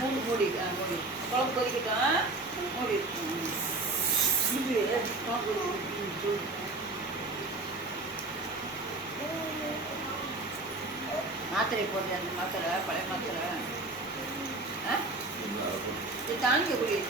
மூடி மூடி குழம்பு கொதிக்கட்டும். மூடி குழம்பு மாத்திரை போடுறது, அந்த மாத்திரை பழைய மாத்திரை இது தாங்கிக்க கூடியது.